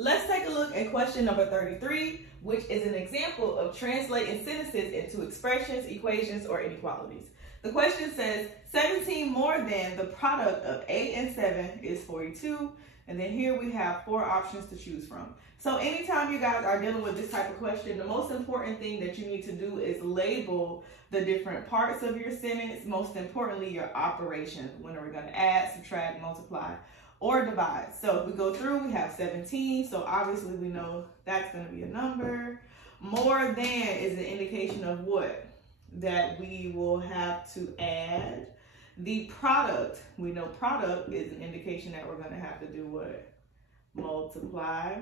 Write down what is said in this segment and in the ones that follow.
Let's take a look at question number 33, which is an example of translating sentences into expressions, equations, or inequalities. The question says 17 more than the product of 8 and 7 is 42. And then here we have 4 options to choose from. So anytime you guys are dealing with this type of question, the most important thing that you need to do is label the different parts of your sentence. Most importantly, your operation. When are we going to add, subtract, multiply, or divide? So if we go through, we have 17. So obviously we know that's going to be a number. More than is an indication of what? That we will have to add. The product, we know product is an indication that we're going to have to do what? Multiply.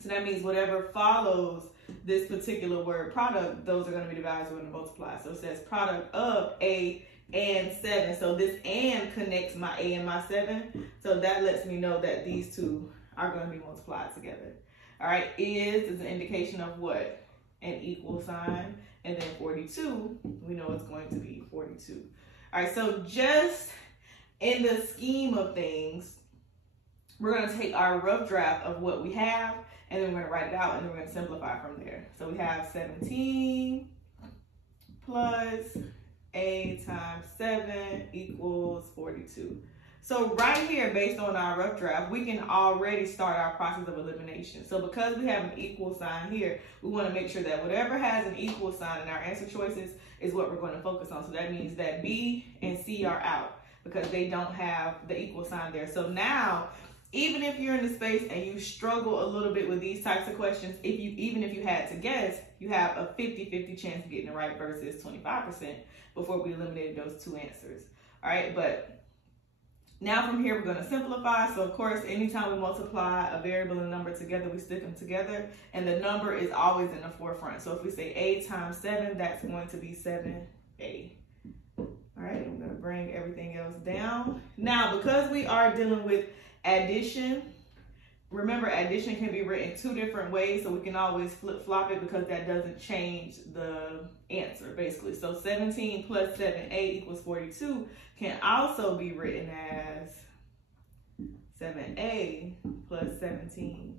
So that means whatever follows this particular word product, those are going to be the values we're going to multiply. So it says product of 8 and 7. So this and connects my 8 and my 7. So that lets me know that these two are going to be multiplied together. All right, is an indication of what? An equal sign. And then 42, we know it's going to be 42. All right, so just in the scheme of things, we're going to take our rough draft of what we have, and then we're going to write it out, and then we're going to simplify from there. So we have 17 plus a times 7 equals 42. So right here, based on our rough draft, we can already start our process of elimination. So because we have an equal sign here, we want to make sure that whatever has an equal sign in our answer choices is what we're going to focus on. So that means that B and C are out because they don't have the equal sign there. So now, even if you're in the space and you struggle a little bit with these types of questions, even if you had to guess, you have a 50-50 chance of getting it right versus 25% before we eliminated those two answers. All right, but now from here, we're going to simplify. So of course, anytime we multiply a variable and a number together, we stick them together. And the number is always in the forefront. So if we say a times 7, that's going to be 7a. All right, I'm going to bring everything else down. Now, because we are dealing with addition, remember addition can be written 2 different ways. So we can always flip-flop it because that doesn't change the answer, basically. So 17 plus 7a equals 42 can also be written as 7a plus 17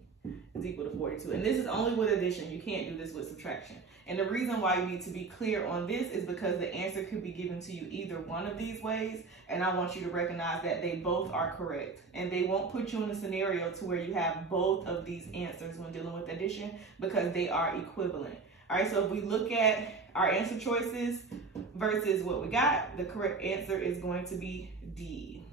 is equal to 42. And this is only with addition. You can't do this with subtraction. And the reason why you need to be clear on this is because the answer could be given to you either one of these ways. And I want you to recognize that they both are correct. And they won't put you in a scenario to where you have both of these answers when dealing with addition because they are equivalent. All right, so if we look at our answer choices versus what we got, the correct answer is going to be D.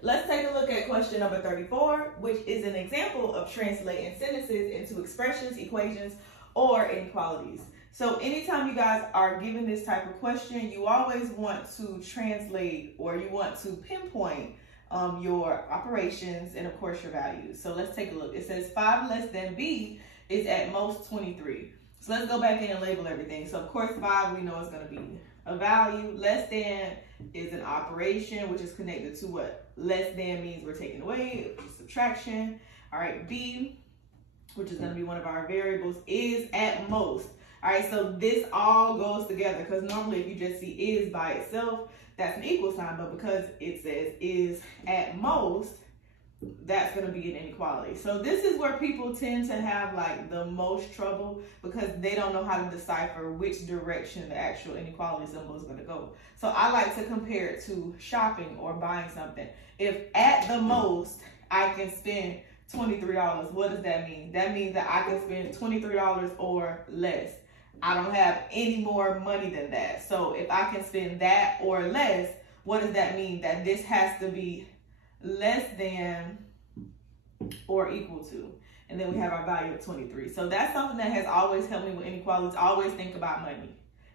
Let's take a look at question number 34, which is an example of translating sentences into expressions, equations, or inequalities. So anytime you guys are given this type of question, you always want to translate or you want to pinpoint your operations and of course your values. So let's take a look. It says 5 less than B is at most 23. So let's go back in and label everything. So of course 5 we know is going to be a value. Less than is an operation which is connected to what? Less than means we're taking away, which is subtraction. All right, B, which is going to be one of our variables, is at most. All right, so this all goes together because normally if you just see is by itself, that's an equal sign. But because it says is at most, that's going to be an inequality. So this is where people tend to have like the most trouble because they don't know how to decipher which direction the actual inequality symbol is going to go. So I like to compare it to shopping or buying something. If at the most I can spend $23, what does that mean? That means that I can spend $23 or less. I don't have any more money than that. So if I can spend that or less, what does that mean? That this has to be less than or equal to. And then we have our value of 23. So that's something that has always helped me with inequalities. Always think about money.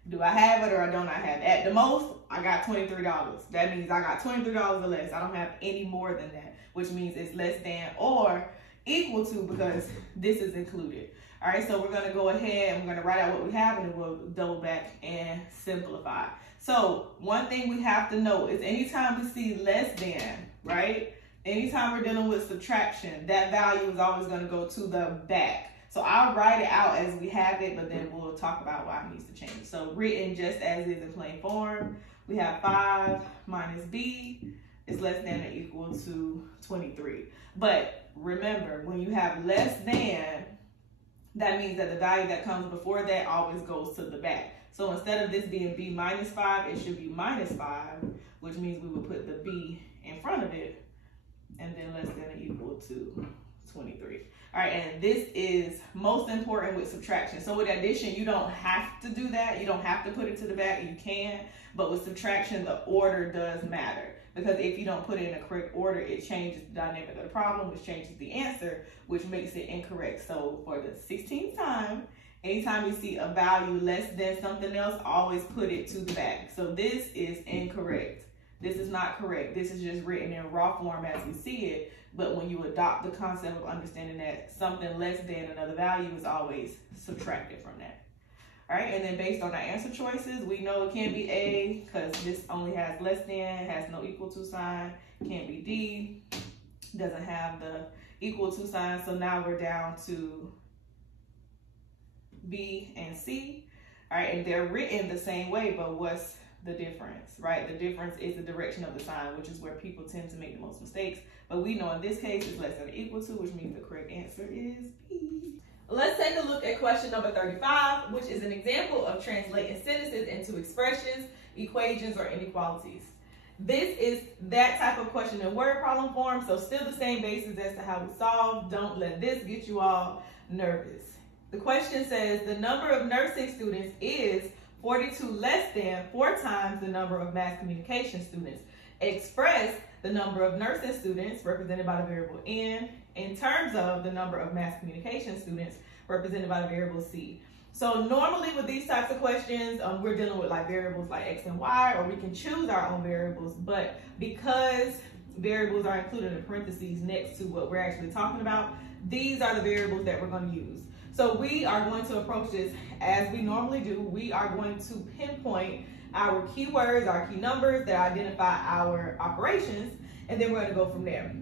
Do I have it or don't I have it? At the most, I got $23. That means I got $23 or less. I don't have any more than that, which means it's less than or equal to because this is included. All right, so we're going to go ahead and we're going to write out what we have and then we'll double back and simplify. So one thing we have to know is anytime we see less than, right? Anytime we're dealing with subtraction, that value is always going to go to the back. So I'll write it out as we have it, but then we'll talk about why it needs to change. So written just as is in plain form, we have 5 minus B is less than or equal to 23. But remember, when you have less than, that means that the value that comes before that always goes to the back. So instead of this being b minus 5, it should be minus 5, which means we would put the b in front of it, and then less than or equal to 23. All right, and this is most important with subtraction. So with addition, you don't have to do that. You don't have to put it to the back. You can, but with subtraction, the order does matter. Because if you don't put it in a correct order, it changes the dynamic of the problem, which changes the answer, which makes it incorrect. So for the 16th time, anytime you see a value less than something else, always put it to the back. So this is incorrect. This is not correct. This is just written in raw form as we see it. But when you adopt the concept of understanding that something less than another value is always subtracted from that. All right, and then based on our answer choices, we know it can't be A because this only has less than, has no equal to sign. Can't be D, doesn't have the equal to sign. So now we're down to B and C. All right, and they're written the same way, but what's the difference, right? The difference is the direction of the sign, which is where people tend to make the most mistakes. But we know in this case it's less than or equal to, which means the correct answer is B. Let's take a look at question number 35, which is an example of translating sentences into expressions, equations, or inequalities. This is that type of question in word problem form, so still the same basis as to how we solve. Don't let this get you all nervous. The question says the number of nursing students is 42 less than 4 times the number of mass communication students. Express the number of nursing students, represented by the variable N, in terms of the number of mass communication students, represented by the variable C. So normally with these types of questions, we're dealing with like variables like X and Y, or we can choose our own variables, but because variables are included in parentheses next to what we're actually talking about, these are the variables that we're going to use. So we are going to approach this as we normally do. We are going to pinpoint our keywords, our key numbers that identify our operations, and then we're going to go from there.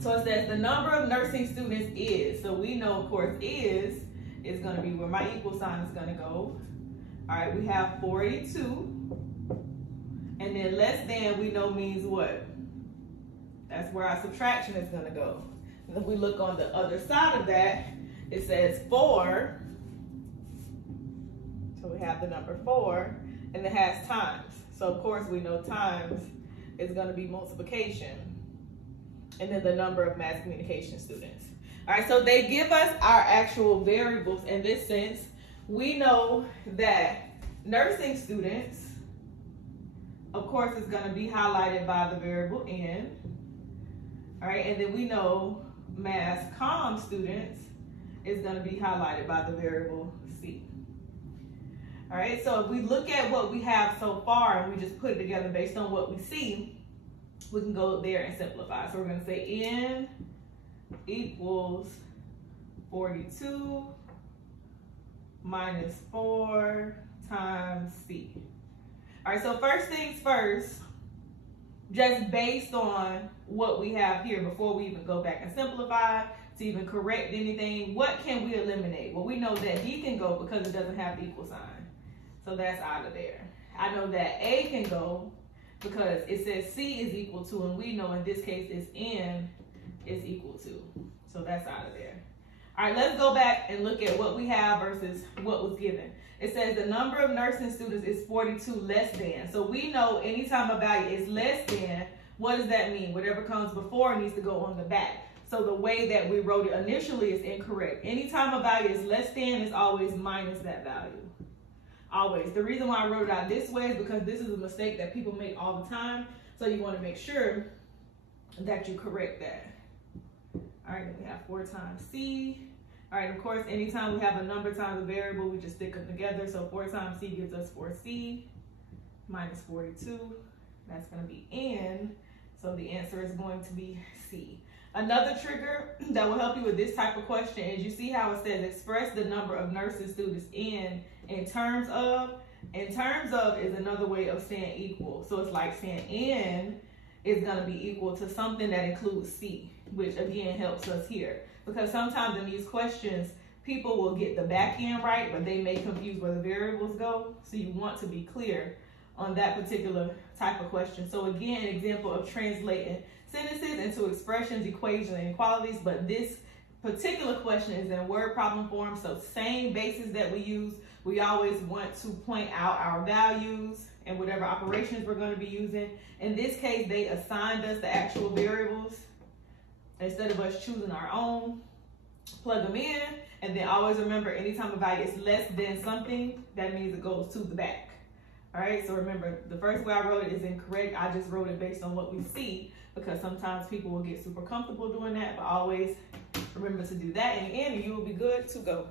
So it says the number of nursing students is, so we know, of course, is going to be where my equal sign is going to go. All right, we have 42, and then less than we know means what? That's where our subtraction is going to go. And if we look on the other side of that, it says 4, so we have the number 4, and it has times. So of course we know times is going to be multiplication, and then the number of mass communication students. All right, so they give us our actual variables in this sense. We know that nursing students, of course, is going to be highlighted by the variable N. All right, and then we know mass comm students is going to be highlighted by the variable C. All right, so if we look at what we have so far and we just put it together based on what we see, we can go there and simplify. So we're going to say N equals 42 minus 4 times C. All right, so first things first, just based on what we have here before we even go back and simplify, to even correct anything, what can we eliminate? Well, we know that D can go because it doesn't have the equal sign. So that's out of there. I know that A can go because it says C is equal to, and we know in this case it's N is equal to. So that's out of there. All right, let's go back and look at what we have versus what was given. It says the number of nursing students is 42 less than. So we know anytime a value is less than, what does that mean? Whatever comes before needs to go on the back. So the way that we wrote it initially is incorrect. Anytime a value is less than, it's always minus that value. Always. The reason why I wrote it out this way is because this is a mistake that people make all the time. So you want to make sure that you correct that. All right, then we have 4 times C. All right, of course, anytime we have a number times a variable, we just stick them together. So 4 times C gives us 4C minus 42. That's going to be N. So the answer is going to be C. Another trigger that will help you with this type of question is you see how it says express the number of nursing students in terms of. In terms of is another way of saying equal. So it's like saying N is going to be equal to something that includes C, which again helps us here. Because sometimes in these questions, people will get the back end right, but they may confuse where the variables go. So you want to be clear on that particular type of question. So again, an example of translating sentences into expressions, equations, and inequalities, but this particular question is in word problem form, so same basis that we use. We always want to point out our values and whatever operations we're going to be using. In this case, they assigned us the actual variables instead of us choosing our own. Plug them in, and then always remember, anytime a value is less than something, that means it goes to the back. All right, so remember, the first way I wrote it is incorrect. I just wrote it based on what we see, because sometimes people will get super comfortable doing that, but always remember to do that in the end, and you will be good to go.